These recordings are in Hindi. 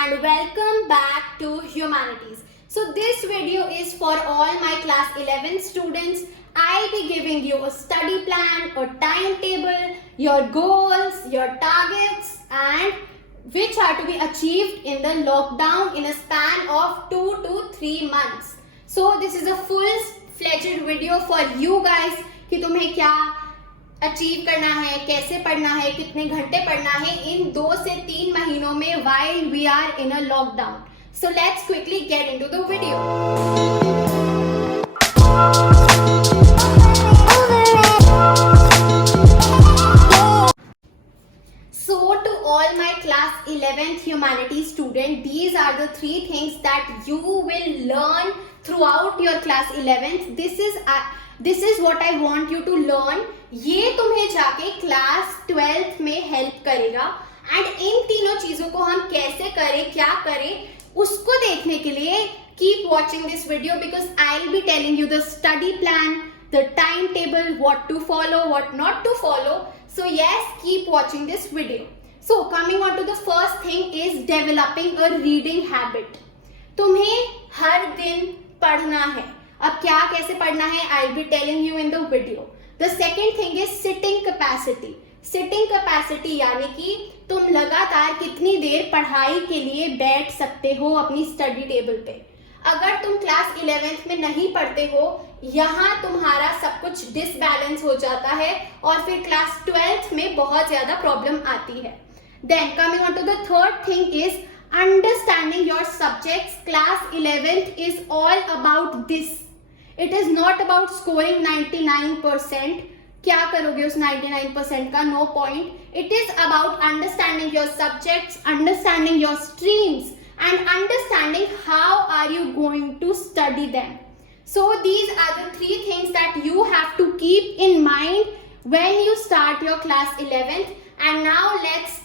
and welcome back to Humanities. So this video is for all my class 11 students. I'll be giving you a study plan, a timetable, your goals, your targets and which are to be achieved in the lockdown in a span of 2 to 3 months. So this is a full-fledged video for you guys कि तुम्हें क्या अचीव करना है, कैसे पढ़ना है, कितने घंटे पढ़ना है इन 2 से 3 महीनों में while we are in a lockdown. So let's quickly get into the video. So to all my class 11th humanities student, these are the 3 things that you will learn throughout your class 11th. This is what I want you to learn. ये तुम्हें जाके क्लास 12th में हेल्प करेगा एंड इन तीनों चीजों को हम कैसे करें, क्या करें, उसको देखने के लिए keep watching this video because I will be telling you the study plan, the time table, what to follow, what not to follow. So yes, keep watching this video. So coming on to the first thing is developing a reading habit. तुम्हें हर दिन पढ़ना है. अब क्या कैसे पढ़ना है आई will be telling you in the video. The second thing is sitting capacity. Sitting capacity यानी कि तुम लगातार कितनी देर पढ़ाई के लिए बैठ सकते हो अपनी स्टडी टेबल पे. अगर तुम क्लास 11th में नहीं पढ़ते हो, यहाँ तुम्हारा सब कुछ डिसबैलेंस हो जाता है और फिर क्लास 12th में बहुत ज्यादा प्रॉब्लम आती है. Then coming on to the third thing is understanding your subjects. Class 11th is all about this. It is not about scoring 99%. क्या करोगे उस 99% का? No point. It is about understanding your subjects, understanding your streams and understanding how are you going to study them. So these are the 3 things that you have to keep in mind when you start your class 11th. And now let's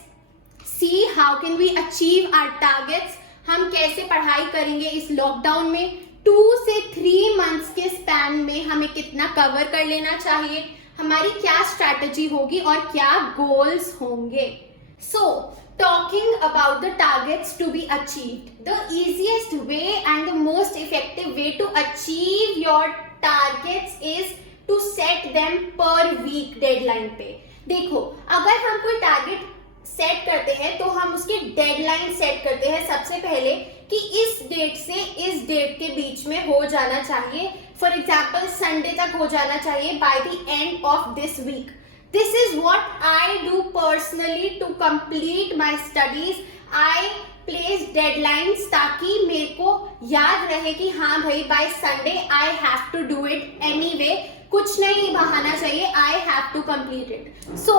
see how can we achieve our targets. हम कैसे पढ़ाई करेंगे इस लॉकडाउन में. 2 से 3 months के स्पैन में हमें कितना कवर कर लेना चाहिए, हमारी क्या स्ट्रैटेजी होगी और क्या गोल्स होंगे. So talking about the targets to be achieved, the easiest way and the most effective way to achieve your targets is to set them per week deadline पे. देखो, अगर हम कोई टारगेट सेट करते हैं तो हम उसकी डेडलाइन सेट करते हैं सबसे पहले कि इस डेट से इस डेट के बीच में हो जाना चाहिए. फॉर एग्जाम्पल संडे तक हो जाना चाहिए by the end of this week. This is what I do personally to complete my studies. I place deadlines ताकि मेरे को याद रहे कि हाँ भाई by Sunday I have to do it anyway. कुछ नहीं बहाना चाहिए. I have to complete it. So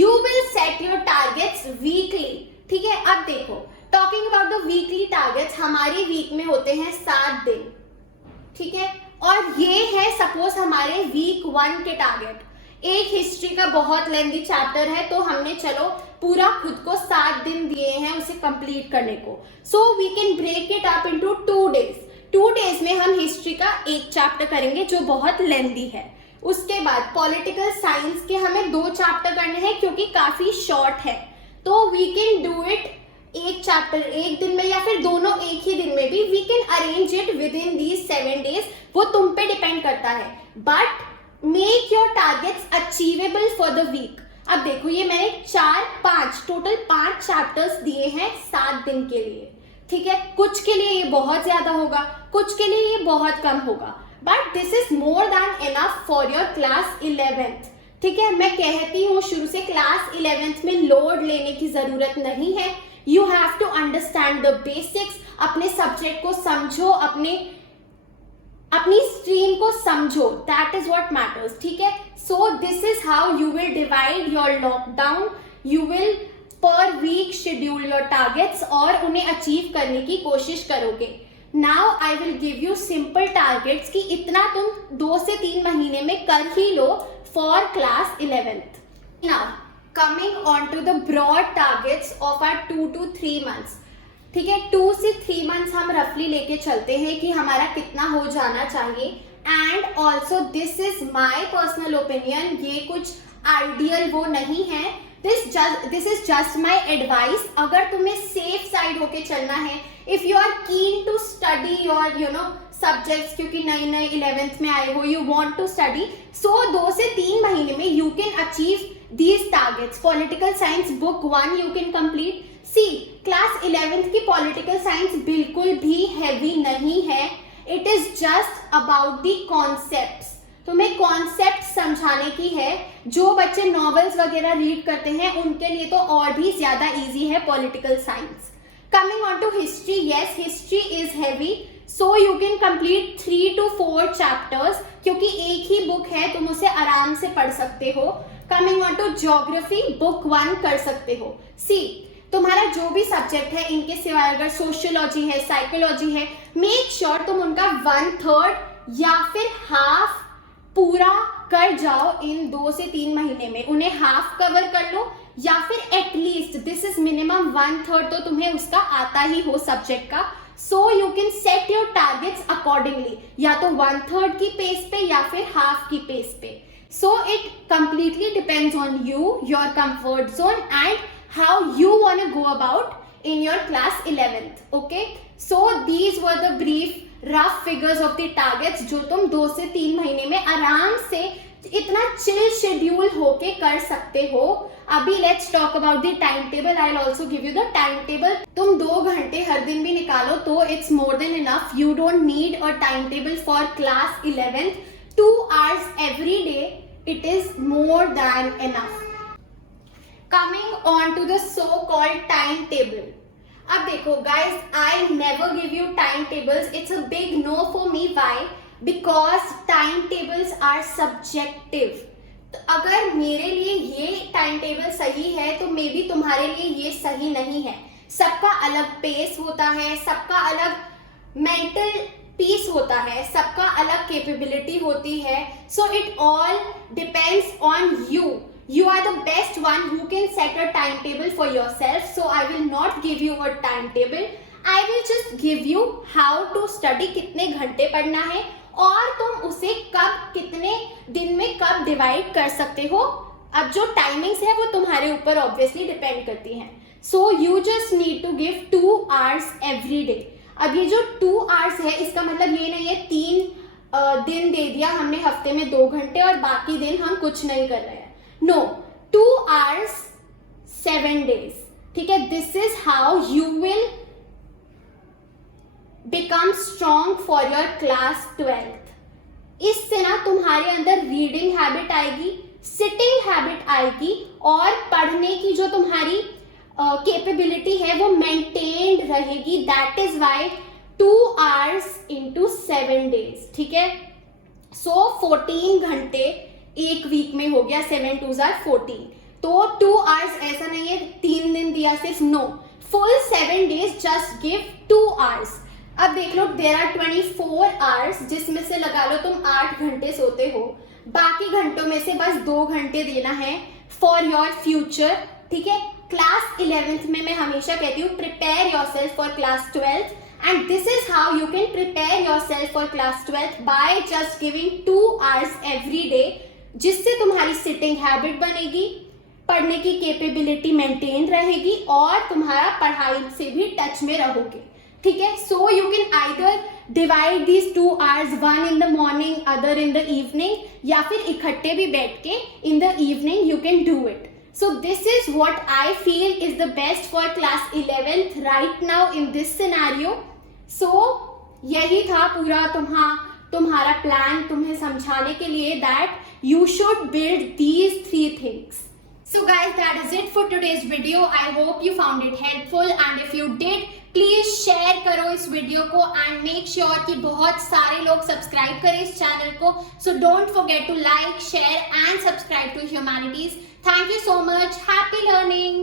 you will set your targets weekly. ठीक है. अब देखो, talking about the weekly targets, हमारी वीक में होते हैं 7 दिन. ठीक है. और ये है सपोज हमारे वीक 1 के टारगेट. एक हिस्ट्री का बहुत लेंथी चैप्टर है तो हमने चलो पूरा खुद को 7 दिन दिए हैं उसे कंप्लीट करने को. So we can break it up into 2 days. 2 days में हम हिस्ट्री का एक चैप्टर करेंगे जो बहुत लेंथी है. उसके बाद पॉलिटिकल साइंस के हमें 2 चैप्टर करने हैं क्योंकि काफी शॉर्ट है. तो वी कैन डू इट एक चैप्टर एक दिन में या फिर दोनों एक ही दिन में भी. We can arrange it within these 7 days. वो तुम पे डिपेंड करता है. But make your targets achievable for the week. अब देखो, ये मैंने 4-5 टोटल 5 चैप्टर्स दिए हैं 7 दिन के लिए. ठीक है. कुछ के लिए ये बहुत ज्यादा होगा, कुछ के लिए ये बहुत कम होगा, but this is more than enough for your class 11th. ठीक है. मैं कहती हूँ शुरू से क्लास 11th में लोड लेने की जरूरत नहीं है. You have to understand the basics. अपने सब्जेक्ट को समझो, अपनी स्ट्रीम को समझो. That is what matters. ठीक है. So this is how you will divide your lockdown. You will per week schedule your targets और उन्हें अचीव करने की कोशिश करोगे. Now I will give you simple targets कि इतना तुम 2 से 3 महीने में कर ही लो for class 11th. Now coming on to the broad targets of our 2 to 3 months. ठीक है. 2 से 3 months हम रफली लेके चलते हैं कि हमारा कितना हो जाना चाहिए. And also this is my personal opinion. ये कुछ आइडियल वो नहीं है. This is just my advice. अगर तुम्हें सेफ साइड होके चलना है, if you are keen to study your subjects, क्योंकि नए नए 11th में आए हो, you want to study, so 2 से 3 महीने में you can achieve these targets. Political science book 1 you can complete. See, class 11th की political science बिल्कुल भी heavy नहीं है. It is just about the concepts. तुम्हें कॉन्सेप्ट समझाने की है. जो बच्चे नॉवेल्स वगैरह रीड करते हैं उनके लिए तो और भी ज्यादा इजी है political science. Coming on to history, yes history is heavy, so you can complete 3 to 4 chapters, क्योंकि एक ही बुक है, तुम उसे आराम से पढ़ सकते हो. Coming on to geography, book 1 कर सकते हो. सी, तुम्हारा जो भी सब्जेक्ट है, इनके सिवाय अगर सोशियोलॉजी है, साइकोलॉजी है, मेक श्योर तुम उनका 1/3 या फिर हाफ पूरा कर जाओ इन 2 से 3 महीने में. उन्हें हाफ कवर कर लो, या फिर एटलीस्ट दिस इज मिनिमम 1/3 तो तुम्हें उसका आता ही हो सब्जेक्ट का. सो you can set your targets accordingly, या तो 1/3 की पेस पे या फिर हाफ की पेस पे. So it completely depends on you, your comfort zone, and how you want to go about in your class 11th. Okay, so these were the brief rough figures of the targets जो तुम 2 से 3 महीने में आराम से इतना chill schedule होके कर सकते हो. अभी let's talk about the timetable. I'll also give you the timetable. तुम 2 घंटे हर दिन भी निकालो तो it's more than enough. You don't need a timetable for class 11th. 2 hours every day, it is more than enough. Coming on to the so-called timetable. अब देखो guys, I never give you timetables. It's a big no for me. Why? Because timetables are subjective. तो अगर मेरे लिए ये टाइमटेबल सही है तो मे बी तुम्हारे लिए ये सही नहीं है. सबका अलग पेस होता है, सबका अलग मेंटल पीस होता है, सबका अलग कैपेबिलिटी होती है. So it all depends on you. You are the best one who can set a timetable for yourself. So I will not give you a timetable. I will just give you how to study, कितने घंटे पढ़ना है और तुम उसे कब, कितने दिन में कब डिवाइड कर सकते हो. अब जो टाइमिंग्स है वो तुम्हारे ऊपर ऑब्वियसली डिपेंड करती हैं. So you just need to give 2 hours every day. अब ये जो 2 hours है, इसका मतलब ये नहीं है 3 दिन दे दिया हमने हफ्ते में 2 घंटे और बाकी दिन हम कुछ नहीं कर रहे हैं. No, 2 hours 7 days. ठीक है, this is how you will become strong for your class 12th. इससे ना तुम्हारे अंदर रीडिंग हैबिट आएगी, सिटिंग हैबिट आएगी और पढ़ने की जो तुम्हारी कैपेबिलिटी है वो मेंटेन्ड रहेगी. That is why 2 hours into 7 days. ठीक है, सो 14 घंटे एक वीक में हो गया. 7 2s are 14. तो 2 hours ऐसा नहीं है 3 दिन दिया सिर्फ, no, full 7 days. Just give 2 hours. अब देख लो, देयर आर 24 hours, जिसमें से लगा लो तुम 8 घंटे सोते हो, बाकी घंटों में से बस 2 घंटे देना है फॉर योर फ्यूचर. ठीक है, क्लास 11th में मैं हमेशा कहती हूँ prepare yourself for class 12th. And this is how you can prepare yourself for class 12th by just giving 2 hours every day, जिससे तुम्हारी सिटिंग हैबिट बनेगी, पढ़ने की कैपेबिलिटी मेंटेन रहेगी और तुम्हारा पढ़ाई से भी टच में रहोगे. ठीक है, सो you can either divide these 2 hours, 1 in the morning, other in the evening, या फिर इकट्ठे भी बैठ के in the evening you can do it. So this is what I feel is the best for class 11th right now in this scenario. So यही था पूरा तुम्हारा प्लान तुम्हें समझाने के लिए that you should build these 3 things. So guys, that is it for today's video. I hope you found it helpful and if you did, please share करो इस वीडियो को and make sure कि बहुत सारे लोग सब्सक्राइब करें इस चैनल को. So don't forget to like, share and subscribe to Humanities. Thank you so much. Happy learning.